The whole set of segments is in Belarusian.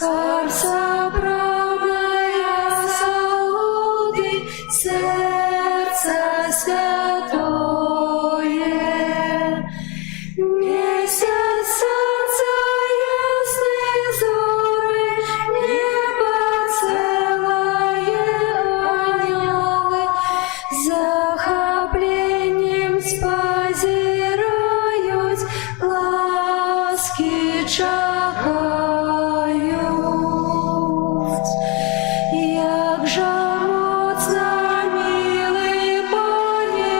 скарб справная солоды, сердце святое. Месяц сердца ясные зоры, небо целое ангелы, захоплением спозирают, ласки чекают. Як же моцно милый Пане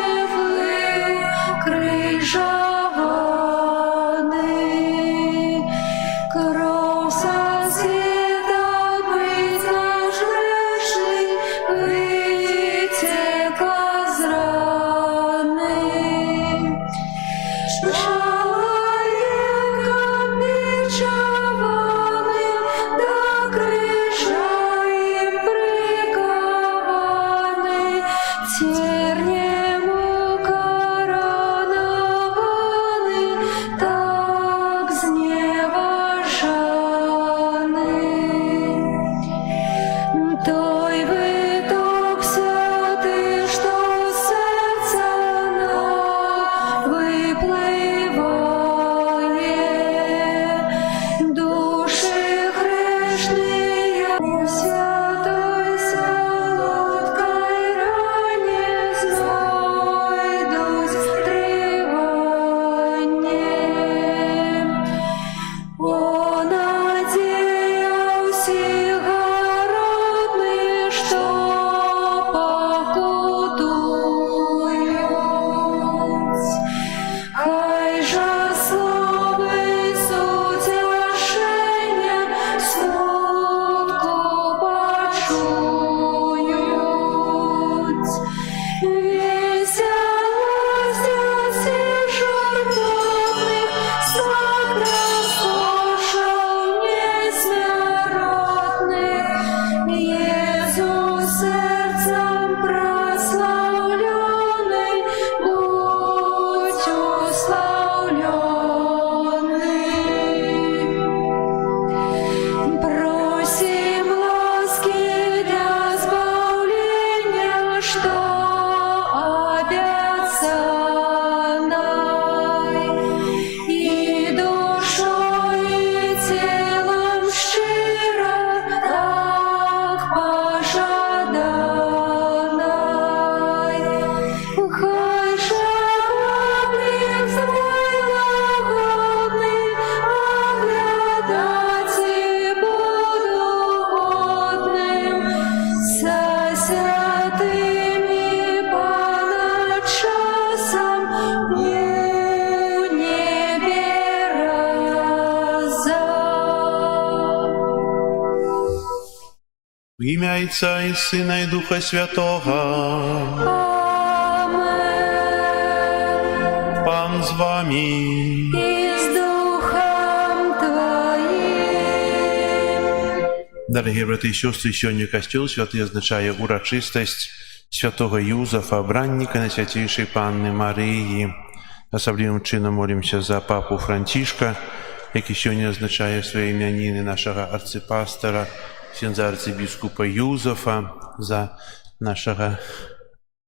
крыжованы, кров сосвета быть наш грешный вытекла з раны. Человеком бичеваны, до крыжа им прикованы, тернем укоронованы, так зневажаны. Той виток святий, що з серця нам випливає, душі грешні, у святой солодкой рані знайдуть тривання. О, надія всіх городних, що покутують, хай же слави утешення смутку почують. Веселость всіх жертовних, слав роскошаў несмяротных, Иисус сердцем прославленный, будь уславленный. Просим ласки для избавления, что обетованной, и душой, и телом щиро так пожаданной. Хай же облик твой лагодный, оглядать и буду годным, со святыми понад часом у небе разом. В ім'я Отця і Сина і Духа Святого. Амен. Пан з вами. И с Духом Твоим. Дорогі брати і сестри, сьогодні костюл святий означає урочистость святого Юзефа, бранника Найсвятейшей Панни Марії. Особливим чином молимося за папу Францишка, який сьогодні означає свої ім'янини нашого арципастора, ксенза арцибіскупа Юзефа, за нашого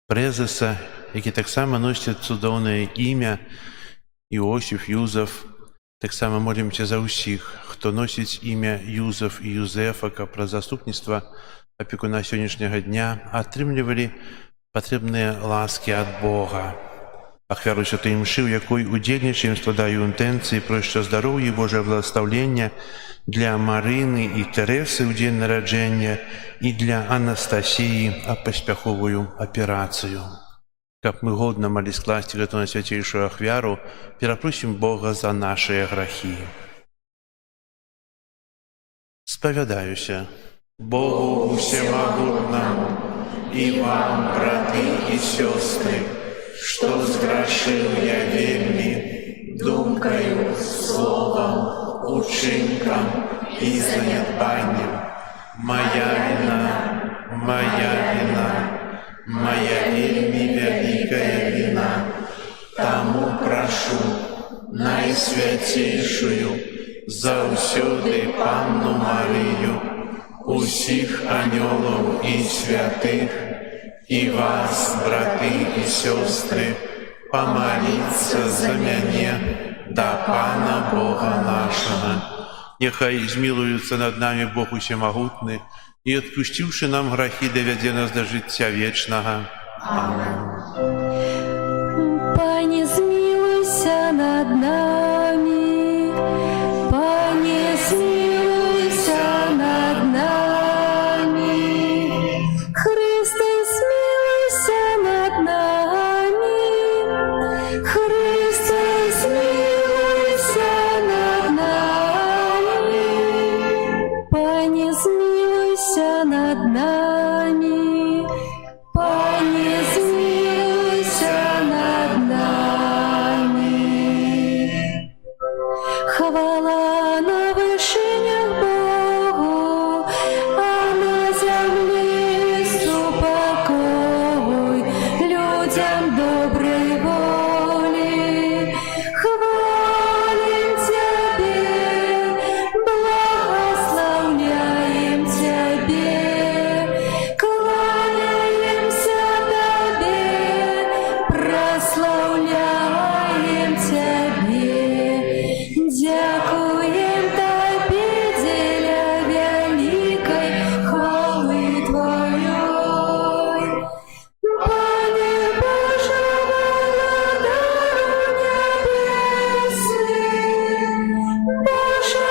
презеса, який так само носить цудовне ім'я Іосиф, Юзеф. Так само молимося за усіх, хто носить ім'я Юзеф і Юзефа, каб про заступництва опікуна сьогоднішнього дня отримували потрібні ласки від Бога. Ахвяру святої мши, в якої удільничаємо, складаю інтенції про що здоров'я, Боже благословення для Марини і Тереси у день народження і для Анастасії поспіховую операцію. Как мы годно молились класти готову на святейшую ахвяру, перепросим Бога за наши грехи. Споведаюся Богу всемогутному и вам, браты и сестры, что сгрешил я вельми, думкою, словом, учинком и занедбанием. Моя вина, моя вельми великая вина. Тому прошу Найсвятейшую, заусюди Панну Марію, анёлов и святых, и вас, браты и сестры, помолиться за мяне да Пана Бога нашего. Нехай змилуется над нами Бог Усемогутный, и, отпустивши нам грехи, доведе нас до життя вечного. Аминь. Пане, змилуйся над нами, Пане, змилуйся над нами, Христе, змилуйся над нами, Христе, змилуйся над нами, Пане, змилуйся над нами, Пане, змилуйся над нами. Хвала на вышинях Богу, а на земле спокой людям доброй воли. Хвалим Тебе, благословляем Тебе, кланяемся Тебе, прославляем Тебе, дякуем Тебе, деля великой хвалы Твоей. Пане Боже, владару небесный, Боже,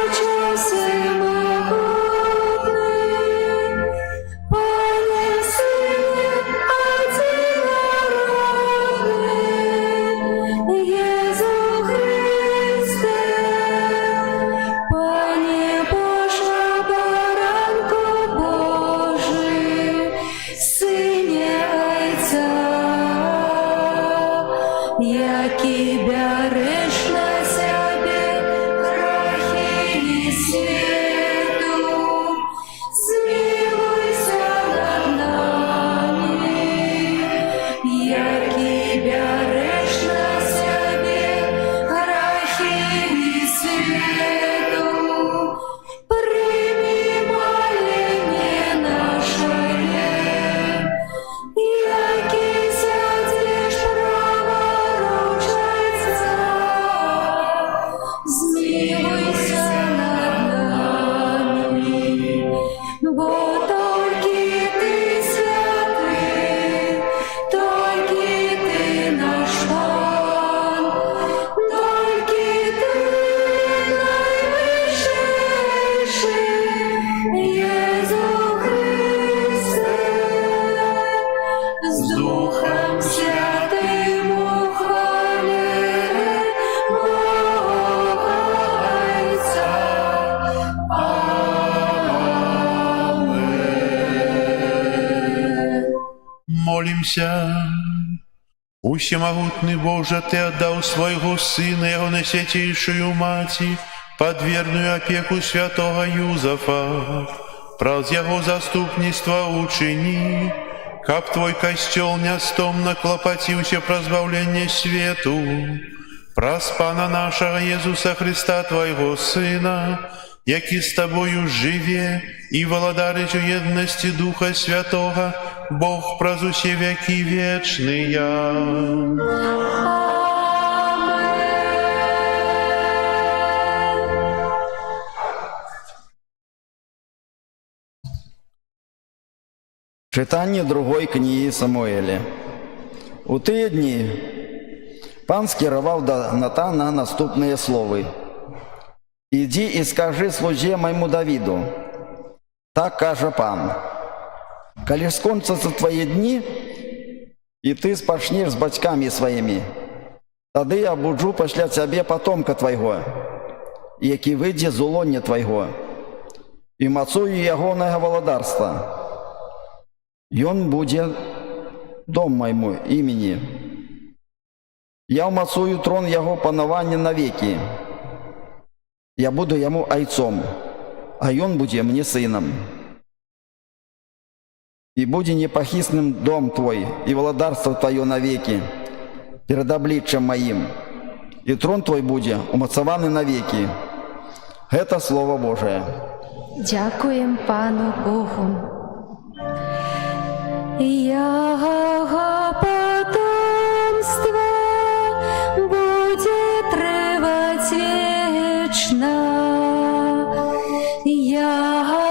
Отче всемогутный, Пане Сыне Одинородный, Иису Христе, Пане Боже, Баранку Божий, Сыне Отца, які береш на себе грехи і світу, змилуйся над нами, які береш на себе грехи і світу, прийми моління наше, який сядеш праворуч Отця, змилуйся над нами, бо тільки Ти святий, тільки Ти наш Пан, тільки Ти найвищіший, Єсу Христе, з Духом Святим у хвалі Бога Отця. Аминь. Молимся. Усемогутный Боже, Ты отдал Своего Сына, Его Наисвятейшую Маті, под верную опеку святого Юзафа. Праз Его заступництва учини, как Твой костел нестомно клопотился про збавление свету. Праз Пана нашего Иисуса Христа, Твоего Сына, який с Тобою живе и владарить у едности Духа Святого, Бог праз усе веки вечные. Читання другої книги Самуеля. У тыя дні пан скіраваў да Натана наступныя словы. «Ідзі і скажы слузе майму Давіду, так кажа пан, калі скончацца твае дні, і ты спачнеш з бацькамі сваімі, тады я буджу пасля цябе патомка твайго, які выйдзе з улоння твайго, і мацую ягонага валадарства. Ён будзе дом майму імені. Я ўмацую трон яго панавання навекі. Я буду яму айцом, а ён будзе мне сынам. І будзе непахісным дом твой, і валадарство твоё навекі, перад абліччам маім, і трон твой будзе умацаваны навекі». Гэта Слово Божие. Дякуємо Пану Богу. Яго потомство будет тривать вечно. Яго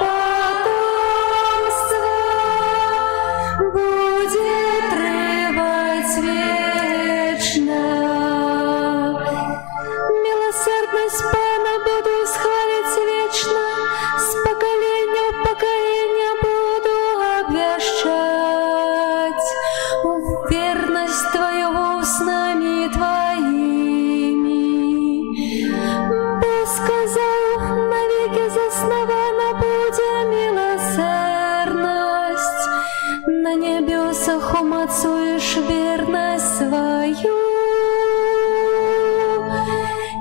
потомство будет тривать вечно. Милосердность Пана буду схвалить вечно, с поколения в поколение буду обвящать верность Твою устами Твоими. Бог сказал, навеки заснована будет милосердность, на небесах умацуешь верность свою.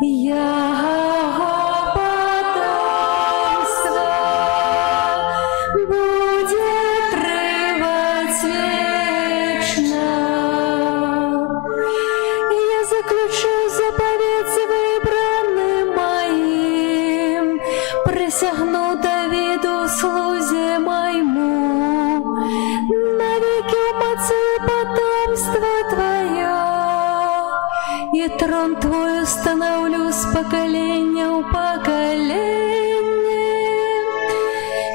Яго потомство будет тривать вечно. Я заключу заповедь с выбранным моим, присягну Давиду, слузе моему, навеки умацую потомство Твое, и трон Твой установлю с поколения в поколение.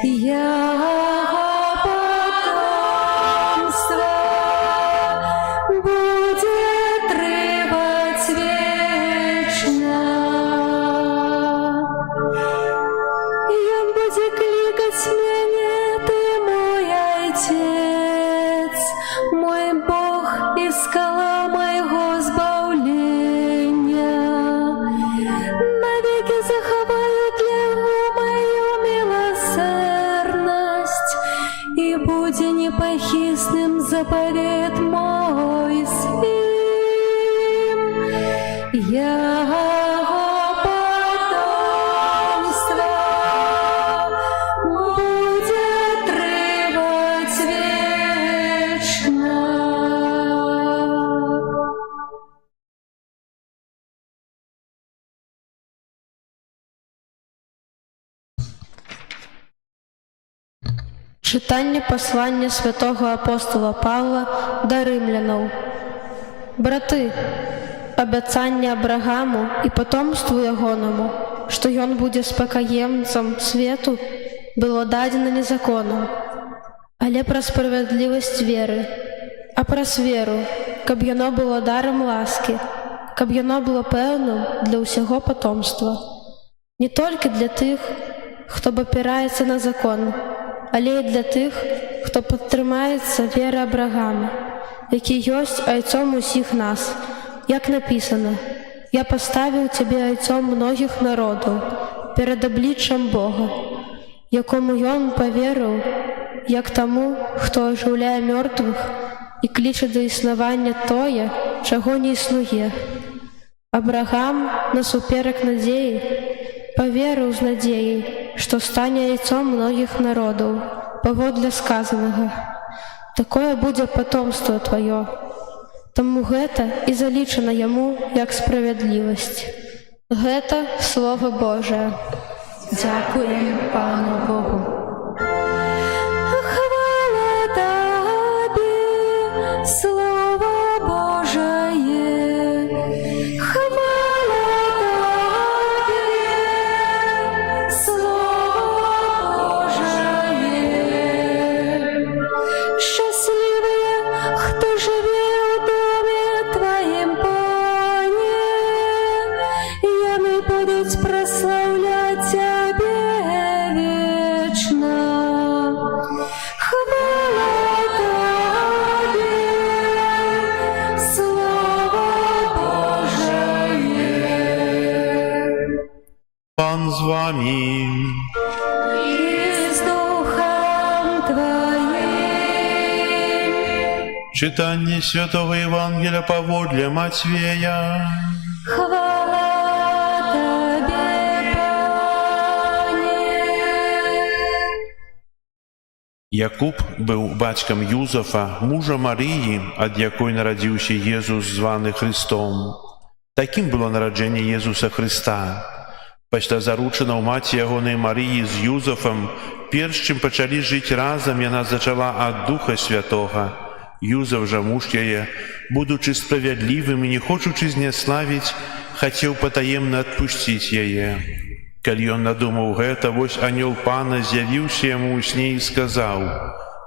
Яго потомство будет тривать вечно. Ён будет кликать меня, Ты мой Отец, мой Бог и скала моего избавления. Навеки заховаю для Его мою милосердность, и буде непохисным заповед мой с ним. Яго потомство будет тривать вечно. Читання послання святого апостола Павла до римлянов. Брати, обіцяння Абрагаму і потомству ягоному, що ён буде спокоємцем світу, було дадено не законом, але про справедливість віри, а про віру, каб яно було даром ласки, каб яно було певним для усього потомства. Не тільки для тих, хто опирається на закон, але й для тих, хто підтримається віри Абрагама, який єсть айцом усіх нас, як написано: «Я поставив тебе айцом многих народів перед обличчям Бога, якому ён повірив, як тому, хто оживляє мертвих і кличе до існування тоє, чого не існує. Абрагам, насуперек надії, повірив з надією, що стане яйцом многих народів, поводле сказаного: «Такое буде потомство твоє». Тому гэта і залічено йому як справедливість. Гэта Слово Божие. Дякуємо Пану Богу. Хвала Тобі, Слово Божие. Хвала Тобі, Слово Божие. Щасливые, хто живе у домі Твоїм, Пане, яны будуть прославлять Тебе вечно. Хвала Тобі, Слово Божие. Пан з вами. І з Духом Твоїм. Читання Святого Євангелія поводле Матвея. Хвала Тобі, Пане. Якуб быў бацькам Юзафа, мужа Марыі, ад якой нарадзіўся Езус, званы Христом. Такім было нараджэнне Езуса Христа. Пасля заручынаў маці ягонай Марыі з Юзафам, перш чым пачалі жыць разам, яна зачала ад Духа Святога. Юзаф жа муж яе, будучы справядлівым і не хочучы зняславіць, хацеў патаемна адпусціць яе. Калі ён надумаў гэта, вось анёл Пана з'явіўся яму ў сне і сказаў: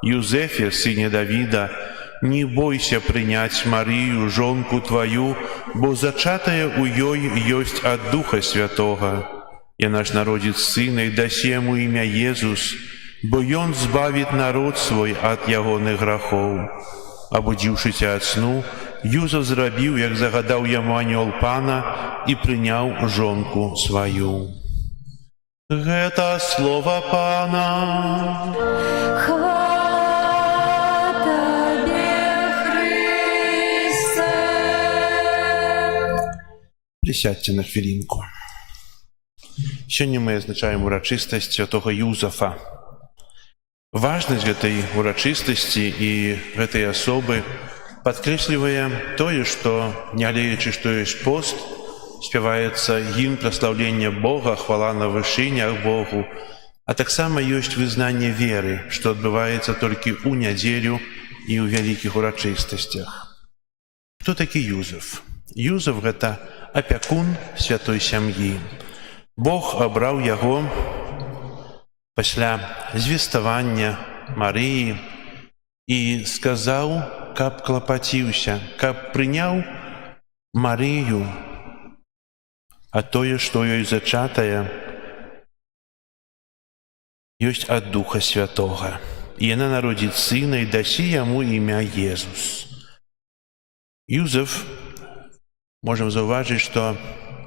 «Юзефе, сыне Давіда, не бойся прыняць Марыю, жонку тваю, бо зачатая ў ёй ёсць ад Духа Святога. Яна ж народзіць сына і дасе яму імя Езус, бо ён збавіць народ свой ад ягоных грахоў». Абудзіўшыся ад сну, Юзаф зрабіў, як загадаў яму анёл Пана, і прыняў жонку сваю. Гэта слова Пана. Хвала Табе, Христе. Присядьте на хвилинку. Сёння мы адзначаем урачыстасць святого Юзафа. Важнасць гэтай урачыстасці і гэтай асобы падкрэслівае тое, што, нягледзячы, што ёсць пост, спяваецца гімн праслаўлення Бога, хвала на вышынях Богу, а таксама ёсць вызнанне веры, што адбываецца толькі ў нядзелю і ў вялікіх урачыстасцях. Хто такі Юзаф? Юзаф – гэта апякун святой сям'і. Бог абраў яго пасля звеставання Марыі і сказаў, каб клапаціўся, каб прыняў Марыю, а тое, што ёй зачатая, ёсць ад Духа Святога. І яна народзіць сына і дасі яму імя Езус. Юзаф, можам заўважыць, што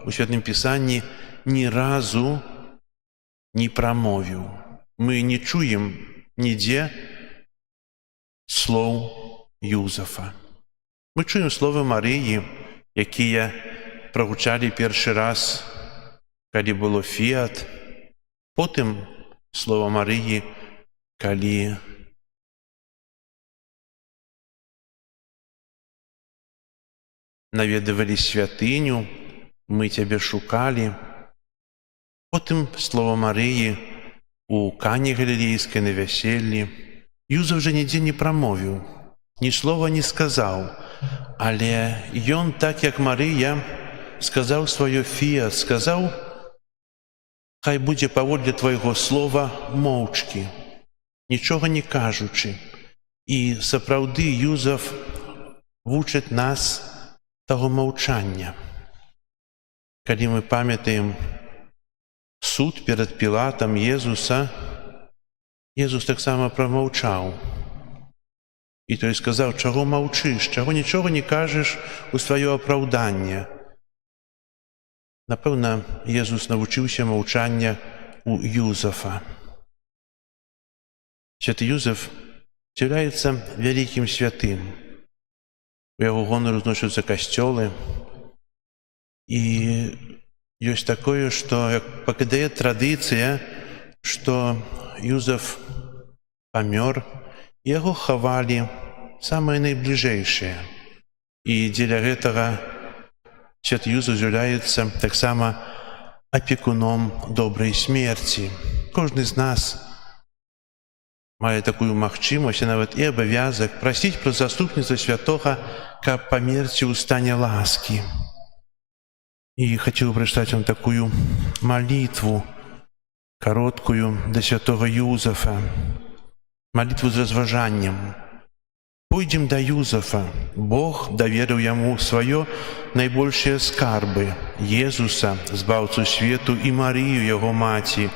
у Святым Пісанні ні разу не прамовіў. Мы не чуем нідзе слоў Юзафа. Мы чуем словы Марыі, якія прагучалі першы раз, калі было фіат, потым слова Марыі, калі наведавалі святыню, мы цябе шукалі. Потым слова Марыі у Кані Галілейскай на вяселлі. Юзаф жа нідзе не прамовіў, ні слова не сказаў, але ён, так як Марыя, сказаў сваё фіат, сказаў: «Хай будзе паводле твайго слова моўчкі, нічога не кажучы». І сапраўды Юзаф вучыць нас таго маўчання. Калі мы памятаем суд перад Пілатам Езуса, Езус таксама прамаўчаў. І той сказаў: «Чаго маўчыш, чаго нічога не кажаш у сваё апраўданне?» Напэўна, Езус навучыўся маўчання у Юзафа. Святы Юзаф з'яўляецца вялікім святым. У яго гонару зносяцца касцёлы. І ёсць такое, што, як пакідае традыцыя, што Юзаф памёр, яго хавалі самыя найбліжэйшыя. І дзеля гэтага святы Юзаф з'яўляецца таксама апекуном добрай смерці. Кожны з нас мае такую магчымасць, а нават і абавязак прасіць пра заступніцтва святога, каб памерці ў стане ласкі. І хацеў прачытаць вам такую малітву кароткую да святого Юзафа. Малітву з разважаннем. Пойдзем да Юзафа. Бог даверыў яму сваё найбольшыя скарбы: Езуса, збаўцу свету, і Марыю, яго маці.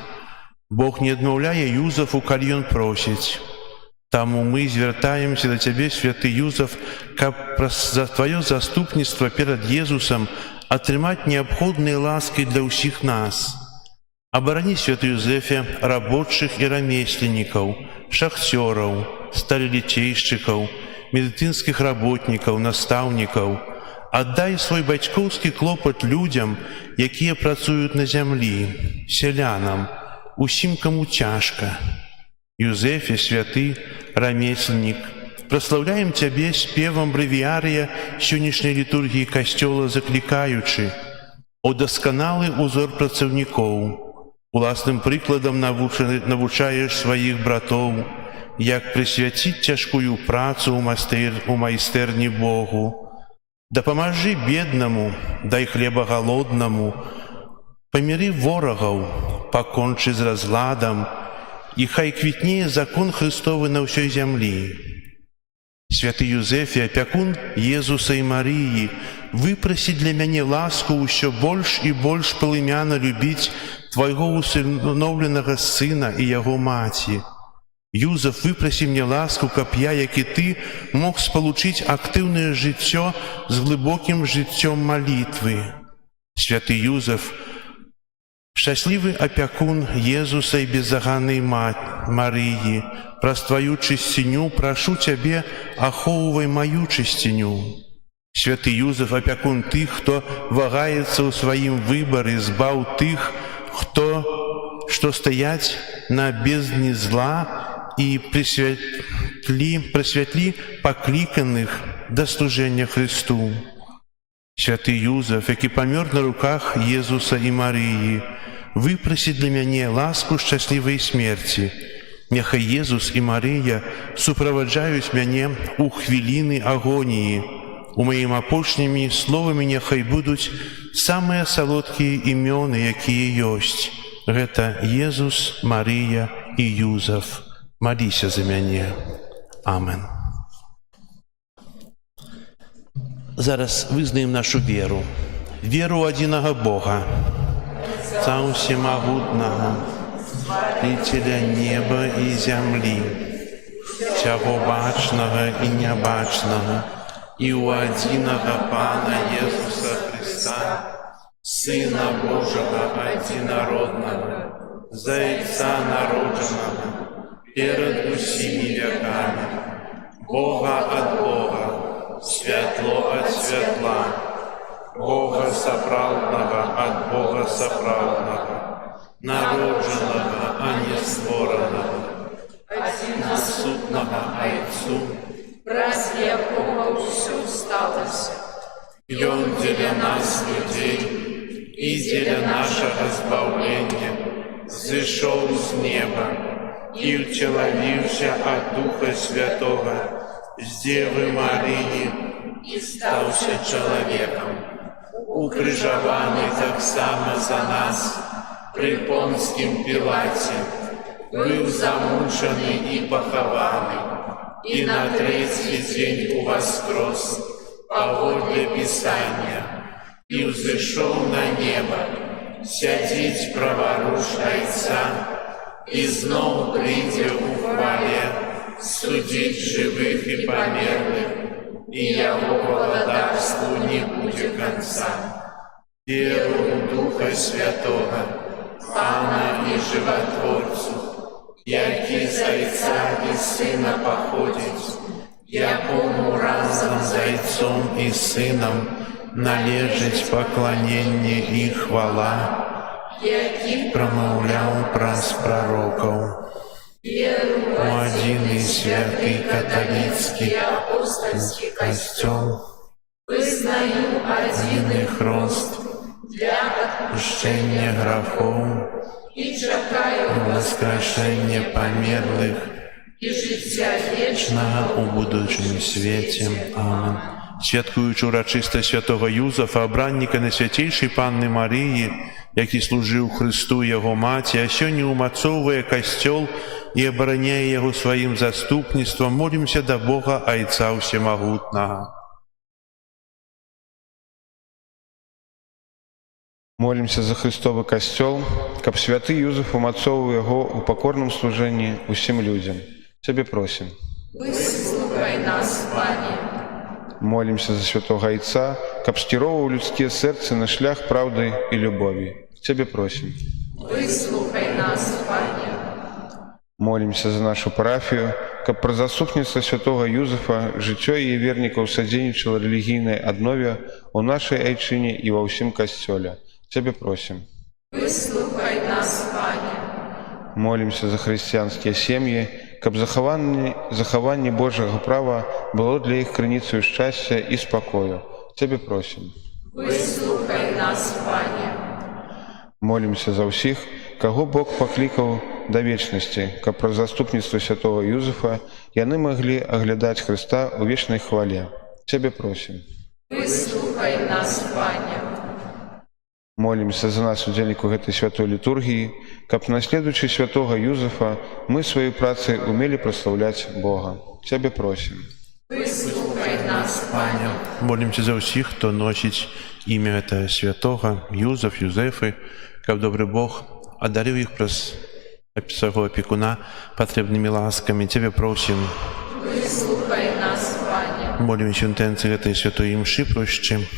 Бог не адмаўляе Юзафу, калі ён просіць. Таму мы звяртаемся да цябе, святы Юзаф, каб праз тваё заступніцтва перад Езусам атрымаць неабходныя ласкі для ўсіх нас. Абарані, святы Юзефе, рабочых і рамесленнікаў, шахцёраў, сталеліцейшчыкаў, медыцынскіх работнікаў, настаўнікаў. Аддай свой бацькоўскі клопат людзям, якія працуюць на зямлі, сялянам, усім, каму цяжка. Юзефе, святы, рамесленнік, праслаўляем цябе спевам брэвіярыя сённяшняй літургіі касцёла, заклікаючы: Удасканалы ўзор працаўнікоў, уласным прыкладам навучаеш сваіх братоў, як прысвяціць цяжкую працу ў майстэрні Богу. Дапамажы беднаму, дай хлеба галоднаму, паміры ворагаў, пакончы з разладам, і хай квітнее закон Христовы на ўсёй зямлі. Святы Юзэфе, апякун Езуса і Марыі, выпрасі для мяне ласку ўсё больш і больш палымяна любіць твайго усыноўленага сына і яго маці. Юзаф, выпрасі мне ласку, каб я, як і ты, мог спалучыць актыўнае жыццё з глыбокім жыццём малітвы. Святы Юзаф, шчаслівы апякун Езуса і безаганнай Марыі, праз тваю чысціню прашу цябе, ахоўвай маю чысціню. Святы Юзаф, апякун тых, хто вагаецца ў сваім выбары, збаў тых, што стаяць на бездні зла, і прысвятлі пакліканых да служэння Христу. Святы Юзаф, які памёр на руках Езуса і Марыі, выпрасі для мяне ласку шчаслівай смерці. Няхай Езус і Марыя суправаджаюць мяне ў хвіліны агоніі. У маім апошнімі словамі няхай будуць самыя салодкія імёны, якія ёсць. Гэта Езус, Марыя і Юзаф. Маліся за мяне. Амен. Зараз вызнаем нашу веру. Веру адзінага Бога, Отца Усемагутнага, Стварителя неба і зямлі, всяго бачнага і нябачнага, і ў адзінага Пана Езуса Христа, Сына Божага адзінароднага, Зайца народжанага, перед усімі веками, Бога ад Бога, святло ад святла, Бога сапраўднага ад Бога сапраўднага, народжанага, а не створанага, адзінасутнага Айцу, праз якога ўсё сталася. Ён дзеля нас, людзей, і дзеля нашага збаўлення, зышоў з неба, і ўцелавіўся ад Духа Святога, з Дзевы Марыі, і стаўся чалавекам. Укрыжаваны таксама за нас пры Понскім Пілаце, быў замучаны і пахаваны, і на трэці дзень уваскрос, паводле Пісання, і ўзышоў на неба, сядзіць праваруч Айца, і зноў прыйдзе ў хвале судзіць жывых і памерлых, і яго валадарству не будзе канца. Веру ў Духа Святога, Пана і Жыватворцу, які з Айца і Сына паходзіць, якому разам з Айцом і Сынам належыць пакланенне і хвала, які прамаўляў праз прарокаў. У адзіны святы каталіцкі апостальскі касцёл, вызнаю адзіны хрост для адпушчэння грахоў і чакаю воскрешэння памерлых і жыцця вечнага ў будучым свеце. Амен. Святкуючы урачыстасць святого Юзафа, абранніка Найсвяцейшай Панны Марыі, які служыў Хрысту яго маці, а сёння умацоўвае касцёл і абараняе яго сваім заступніцтвам, молімся да Бога Айца Усемагутнага. Молимся за Христовы касцёл, каб святы Юзаф умацоўваў яго ў пакорным служэнні усім людзям. Цябе просім. Выслухай нас, Пане. Молимся за святого Айца, каб скіроўваў людскія сэрцы на шлях праўды і любові. Цябе просім. Выслухай нас, Пане. Молимся за нашу парафію, каб праз заступніцтва святого Юзафа жыццё яе вернікаў садзейнічала рэлігійнай аднове ў нашай айчыне і ва ўсім касцёле. Цябе просім. Выслухай нас, Пане. Молимся за хрысціянскія сем'і, каб захаванне Божага права было для іх крыніцаю шчасця і спакою. Цябе просім. Выслухай нас, Пане. Молимся за ўсіх, каго Бог паклікаў да вечнасці, каб праз заступніцтва святого Юзефа яны маглі аглядаць Христа ў вечнай хвале. Цябе просім. Выслухай нас, Пане. Молимся за нас, удзельніку гэтай святой літургіі, каб, наследуючы святого Юзефа, мы сваёй працай умелі праслаўляць Бога. Цябе просім. Выслухай нас, Пане. Молимся за ўсіх, хто носіць імя гэтага святога, Юзеф, Юзефы, каб добры Бог адарыў іх праз свайго апекуна патрэбнымі ласкамі. Цябе просім. Выслухай нас, Пане. Молимся ў інтэнцыі гэтай святой імшы просячы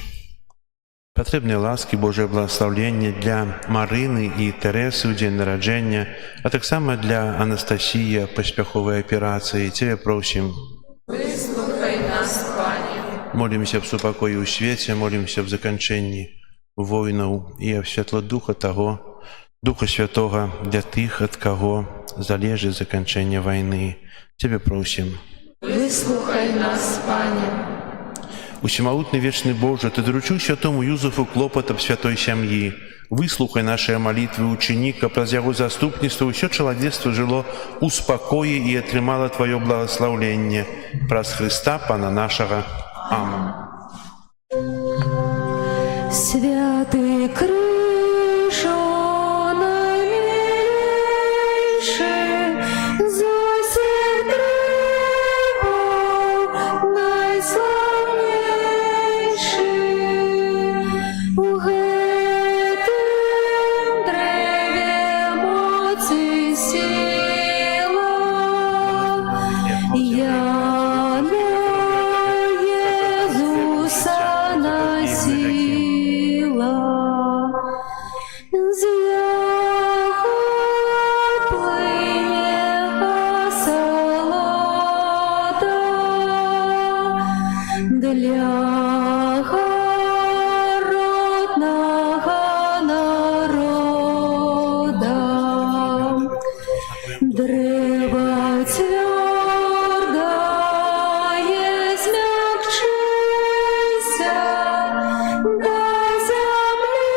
патрэбныя ласкі, Божае благаслаўленне для Марыны і Тэрэсы ў дзень нараджэння, а таксама для Анастасіі паспяховай аперацыі. Цябе просім. Выслухай нас, Пане. Молимся аб супакоі ў свеце, молимся аб заканчэнні войнаў і аб святло Духа таго, Духа Святога для тых, ад каго залежыць заканчэнне вайны. Цябе просім. Выслухай нас, Пане. Усемагутны вечны Божа, Ты даручыў святому Юзефу клопат аб святой сям'і. Выслухай нашыя малітвы, учынік, каб праз яго заступніцтва ўсё чаладзейства жыло ў спакоі і атрымала Тваё благаслаўленне. Праз Хрыста, Пана нашага. Амин. Святый крыжо наимейший, за всех древов наиславнейший, у гэтым древе моц и сила. Я на Иисуса носила, для народного народа. Древо твердое змягчися, до земли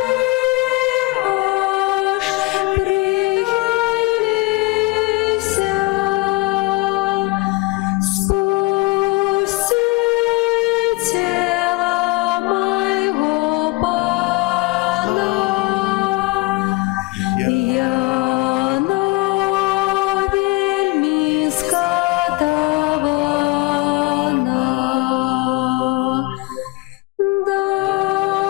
аж прихилися. Спусти тело моего Пана, я на вельми скатована.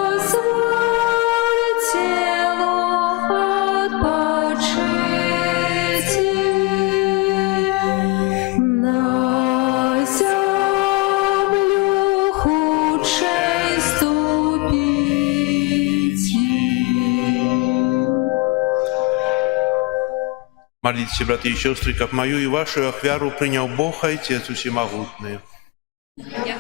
Дозволь телу отпочить на землю худшей ступить. Молитесь, братья и сестры, как мою и вашу ахвяру принял Бог, Отец Усемогутный.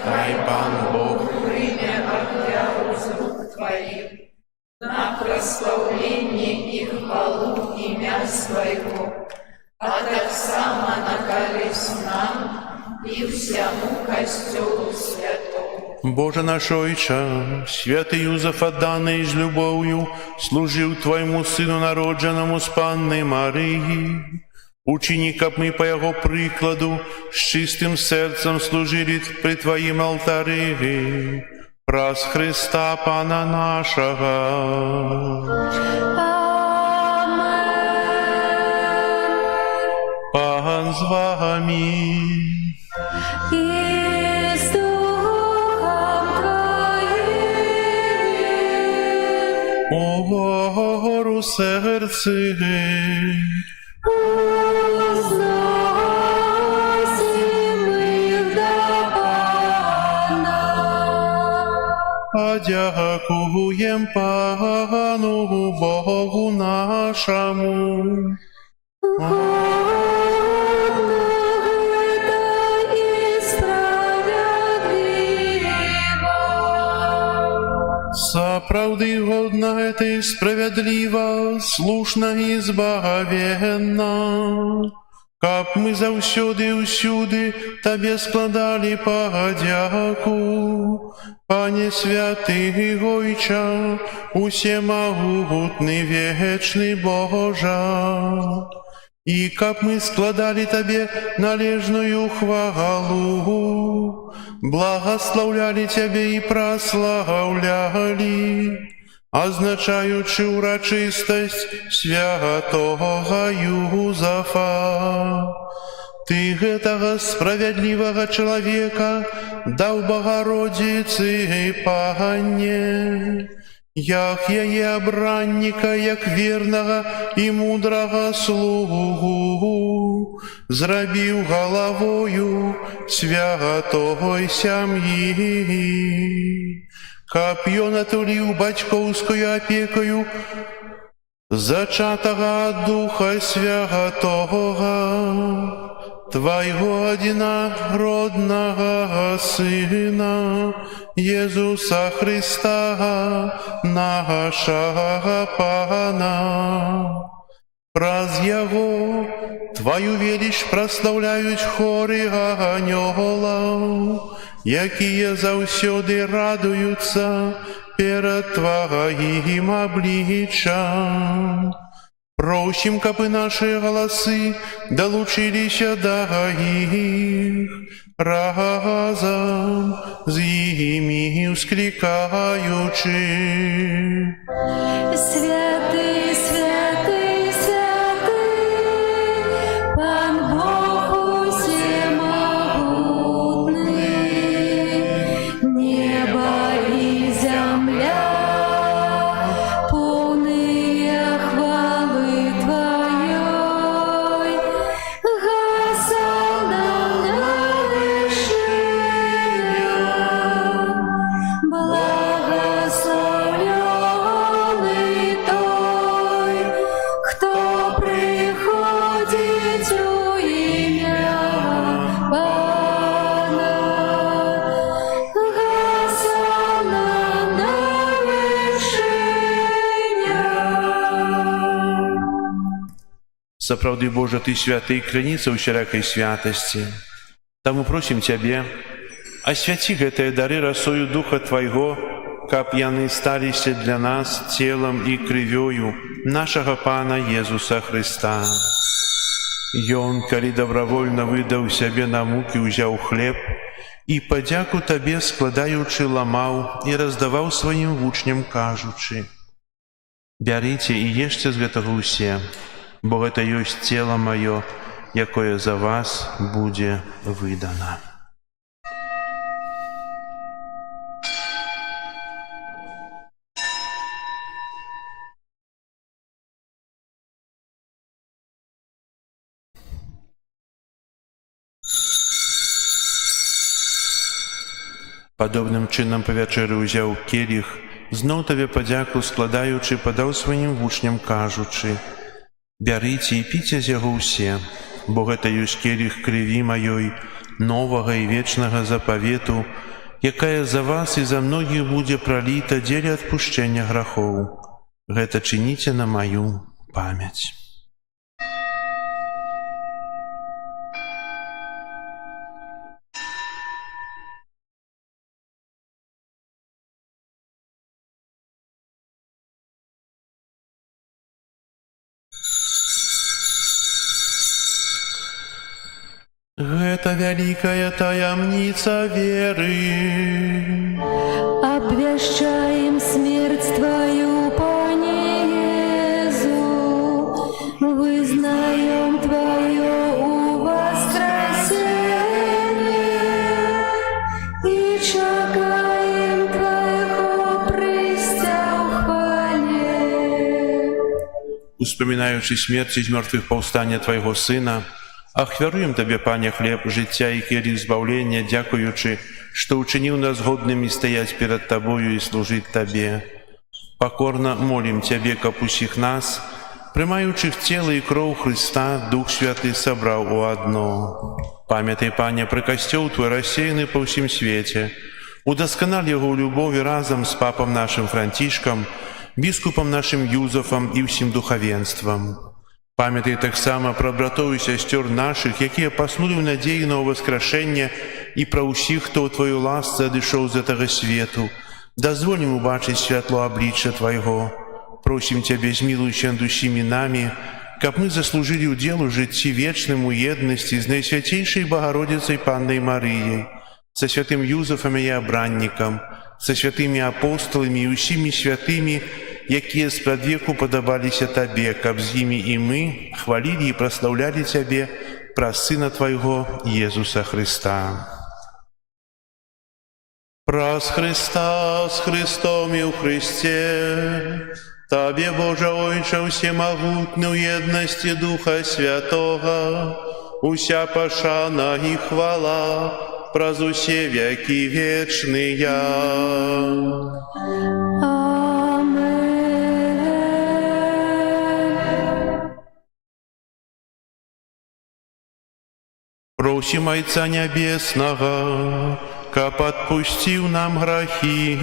Хай Пан Бог Прийме ахвяру з рук Твоих на прославление и хвалу имя Своего, а так само на корысть нам и всему костелу святому. Боже наш Ойче, святый Юзеф, отданный с любовью, служил Твоему Сыну, народженному с Панной Марии. Учини, как мы по Его прикладу с чистым сердцем служили при Твоим алтаре. Праз Христа Пана нашего. Амен. Пан с вами. И с Духом Твоим. Гору серце. Возносим их до Пана. Подякуем Пану Богу нашему. Годно это и справедливо. Сапраўды годна это и справедливо, слушно и избавенно. каб мы заўсёды і ўсюды Табе складалі падзяку. Пане святы Гойча, усемагутны вечны Божа, і каб мы складалі Табе належную хвалу, благословляли Тебе и прославляли, означаючи урочистость святого Юзафа. Ты гэтага справедливого человека даў Богородицы Панне, як яе абранніка, як вернага і мудрага слугу, зрабіў галавою святой сям'і, каб ён атуліў бацькоўскую апекаю зачатага ад Духа Святога, Твайго адинароднага Сына, Иисуса Христа, нашага Пана. Праз Яго Твою велич праслаўляюць хоры анёлаў, якія заўсёды радуюцца перад Тваім абліччам. Просім, каб і нашыя галасы далучыліся да іх, разам з імі ўсклікаючы. Святый, святый, святый, Пан Бог усемогутный, небо и земля полные хвалы Твоей. Госанна на вершинах, благословленный той, кто приходит у имя Пана. Госанна на вершинах. Сапраўды, Божа, Ты святы, крыніца ўсялякай святасці. Таму просім Цябе, асвяці гэтыя дары расою Духа Твайго, каб яны сталіся для нас целам і крывёю нашага Пана Езуса Христа. Ён, калі добравольна выдаў сябе на мукі, узяў хлеб і падзяку Табе складаючы ламаў і раздаваў сваім вучням, кажучы: «Бярыце і ешце з гэтага ўсе, бо гэта ёсць цела маё, якое за вас будзе выдана». Падобным чынам па вячэры ўзяў келіх, зноў Табе падзяку складаючы, падаў сваім вучням, кажучы: «Бярыце і піце з яго ўсе, бо гэта ёсць келіх крыві маёй, новага і вечнага запавету, якая за вас і за многіх будзе праліта дзеля адпушчэння грахоў. Гэта чыніце на маю памяць». Гэта вялікая таямніца веры. Обвящаем смерть Твою, Пане Иису, вызнаем Твое воскресение и чекаем Твоего прыся в хвале. Успамінаючы смерць і з мёртвых паўстання Твайго Сына, ахвяруем Табе, Пане, хлеб жыцця і келіх збаўлення, дзякуючы, што ўчыніў нас годнымі стаяць перад Табою і служыць Табе. Пакорна молім Цябе, каб усіх нас, прымаючых цела і кроў Хрыста, Дух Святы сабраў у адно. Памятай, Пане, пра касцёл Твой рассеяны па ўсім свеце. Удасканаль яго ў любові разам з папам нашым Францішкам, біскупам нашым Юзафам і ўсім духавенствам. Памятай таксама пра братоў і сясцёр нашых, якія паснулі ў надзеі на ўваскрашэнне, і пра ўсіх, хто ў тваю ласцы адышоў з гэтага свету. Дазволь ім убачыць святло аблічча Твайго. Просім Цябе, змілуйся над усімі намі, каб мы заслужылі ўдзел у жыцці вечным у еднасці з Найсвяцейшай Багародзіцай Паннай Марыяй, са святым Юзафам і абраннікам, са святымі апосталамі і ўсімі святымі, якія спрадвеку падабаліся Табе, каб з імі і мы хвалілі і праслаўлялі Цябе праз Сына Твайго Езуса Хрыста. Праз Хрыста, з Христом і ў Христе, Табе, Божа Ойча, всемогутны ў еднасці Духа Святога, уся пашана і хвала праз усе векі вечныя. Просім Айца Нябеснага, каб адпусціў нам грахі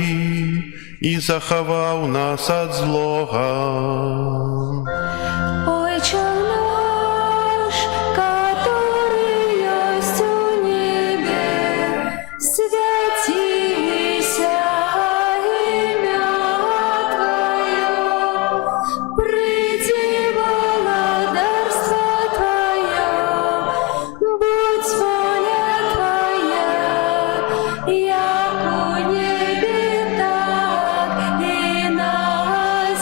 і захаваў нас ад злога. Отче наш, который есть у небе, святися имя Твое, приди владарство Твое, будь воля Твоя, як у небе, так и на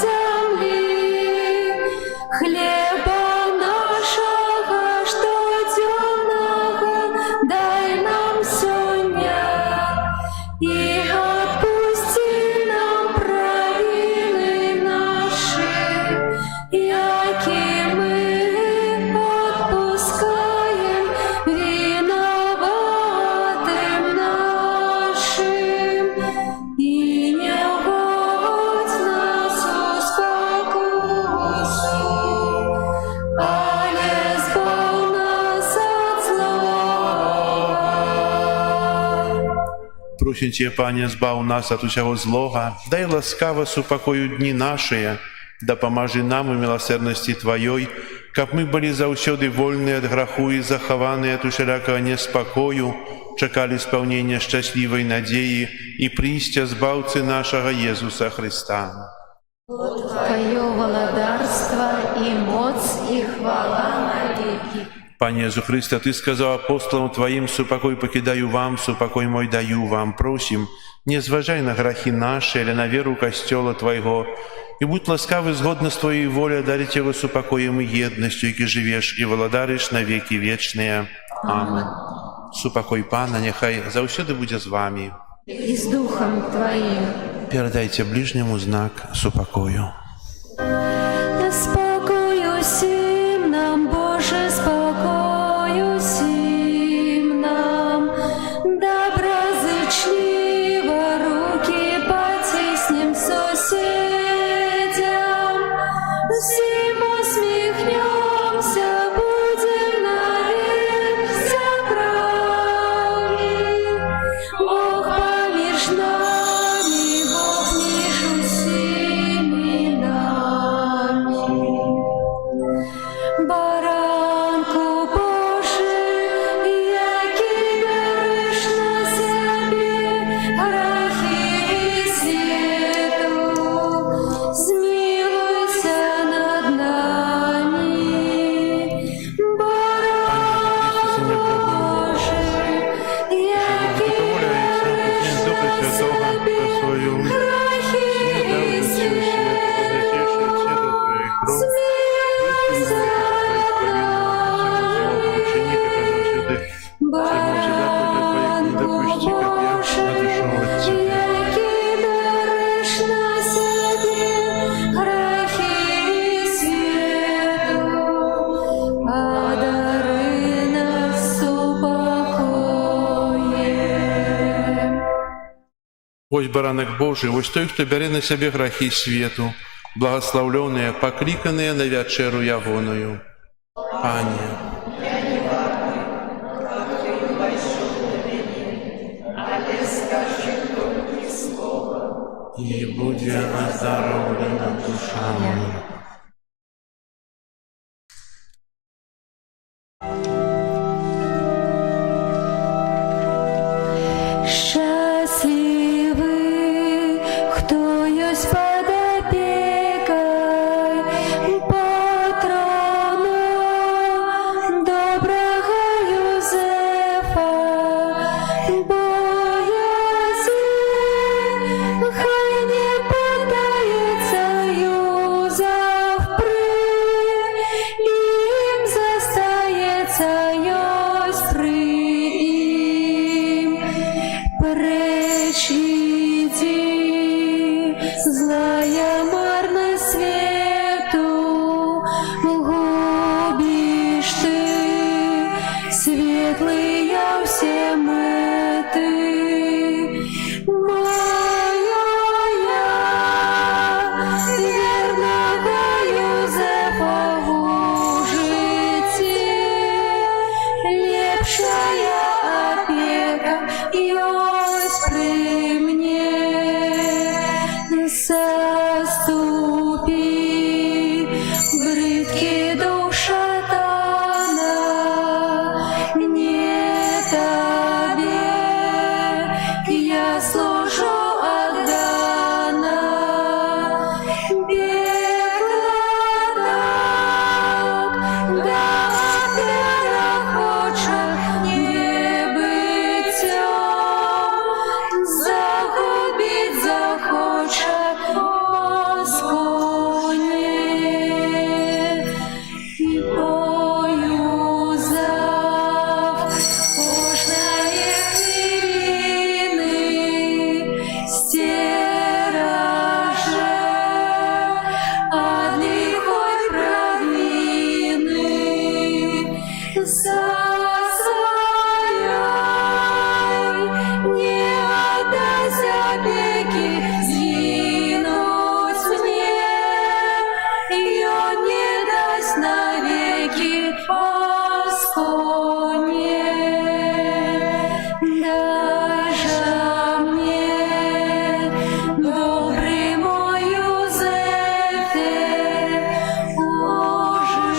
земле. Хлеба нашего штоденного дай нам сегодня, и отпусти нам провины наши, яки мы отпускаем виноватым нашим, и не вводь нас в спокусу, але избавь нас от злого. Просім Цябе, Пане, збаў нас ад усяго злога, дай ласкава супакою дні нашыя, дапамажы нам у міласэрнасці Тваёй, каб мы былі заўсёды вольныя ад граху і захаваныя ад усялякага неспакою, чакалі спаўнення шчаслівай надзеі і прыйсця збаўцы нашага Езуса Хрыста. Твое владарство и моц и хвала навеки. Пане Езу Христе, Ты сказаў апостолам Тваім: супакой пакідаю вам, супакой мой даю вам. Просім, не зважай на грахі нашы, але на веру Касцёла Твайго, і будь ласкавы згодна з Твоей волі дарыць яго супакоем і еднасцю, які жывеш і валадарыш на векі вечныя. Амин. Супакой Пана няхай заўсёды будзе з вамі. И с Духом Твоим. Перадайце ближняму знак супакою. Спокою сим нам, Боже, спокою сим нам, доброзычливо руки потиснем соседям, всем усмехнемся, будем навек собраны. Бог помеж нами, Бог между всеми нами. Баранку Божий, яки берешь на себе грехи свету, змилуйся над нами. Баранку Божий, яки берешь на себе грехи свету, Баранку Божий, яки береш на себе грехи свету, одари нас упокоєм. Ось баранак Божий, ось той, хто бярэ на сябе грахі свету, благословленыя, пакліканыя на вячэру ягоную. Пане, і будзе аздароўлена душа моя. Счастливы, кто есть под опекой патрона доброго Юзефа. Боязни, хай не поддается Юзеф пры, им застається йось при им. Пречь иди, злая марна свету, губишь ты, светлые все мэты. Моя верного Юзефа в житті, лепшая опека ёсть при мне. Заступи, брыдкий дух шатана, не тебе я служу отдана. Бегло да перехоча небытье, загубить захоча Господне. І поюзав кожної хвилини стереже од лихой провины. За своей не отдайся опеки сгинуть мне, и он не даст навеки Господне. Даже мне, добрый мой Юзефе, ложите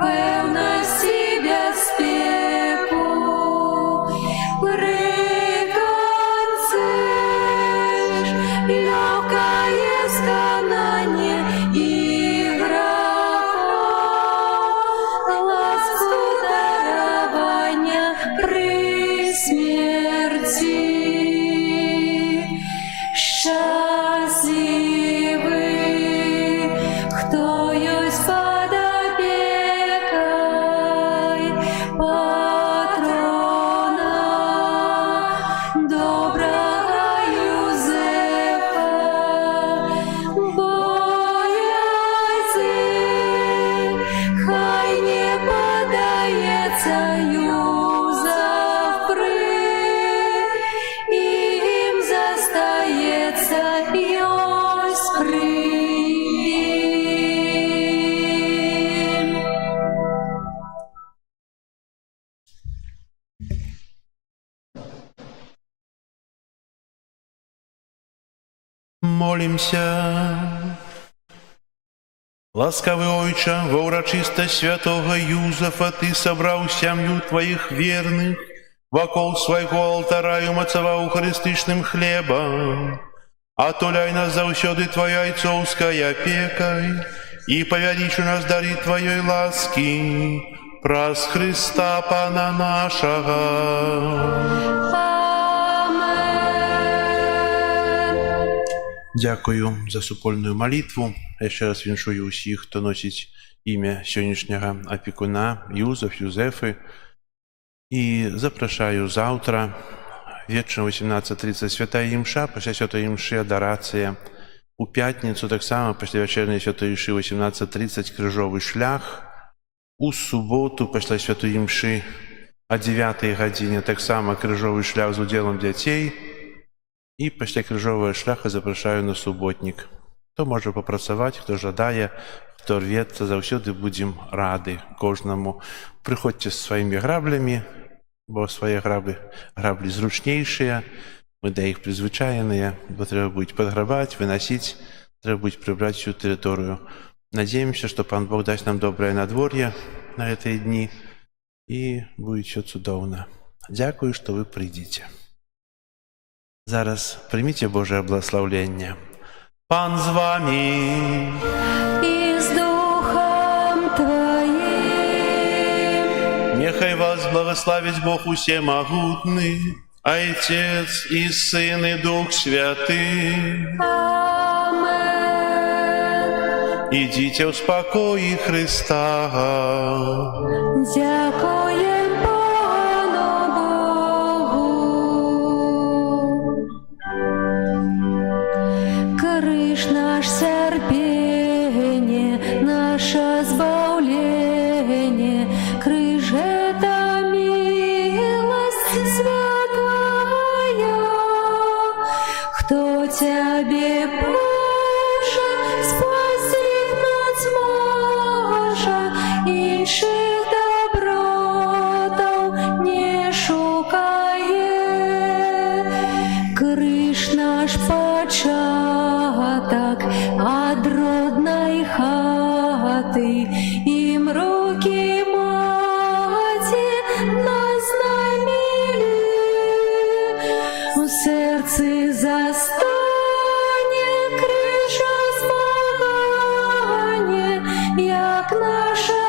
певности безпеку. Приконциш легкое сканание и граха, ласку дарования при смерти. Счастливы, кто есть под опекой патрона доброго Юзефа. Боязни, хай не поддается Юзеф пры, им застається йось при им. Молимся. Ласкавый Ойче, во урочистость святого Юзефа ты собрал сям'ю твоих верных вокол своего алтара и умацаваў харыстычным хлебом. Отуляй нас заўсёды твоей отцовской опекой и повеличу нас дарить твоей ласки праз Христа Пана нашего. Дякую за супольную молитву. Яшчэ раз віншую ўсіх, хто носіць імя сённяшняга апекуна Юзеф, Юзефы. І запрашаю заўтра, вечна 18:30 святая імша, пасля святой імшы адарацыя. У пятніцу таксама пасля вячэрняй святой імшы 18:30 крыжовы шлях. У суботу пасля святой імшы о 9 гадзіне таксама крыжовы шлях з удзелам дзяцей. І пасля крыжовага шляха запрашаю на суботнік. Хто можа папрацаваць, хто жадае, хто рвецца, заўсёды будзем рады кожнаму. Прыходзьце з сваімі граблямі, бо свае граблі зручнейшыя, мы да іх прызвычаеныя, бо трэба будзе падграбаць, вынасіць, трэба будзе прыбраць всю тэрыторыю. Надеемся, што Пан Бог дасць нам добрае надвор'е на гэтыя дні, і будзе ўсё цудоўна. Дякую, што вы прыйдзеце. Зараз прыміце Божае благословення. Пан з вами. И с Духом Твоим. Нехай вас благословить Бог усемогутный, Отец и Сын и Дух Святый. Амен. Идите в спокое Христа. Дякуем Пану Богу. Кришна ж терпение, наше избавление, крыж это милость святая. Кто тебе, Боже, спастигнуть может, інших добротов не шукає. Кришна ж початок од родной хати, им руки маті нас намілі. У серці застане крижа змагання, як наша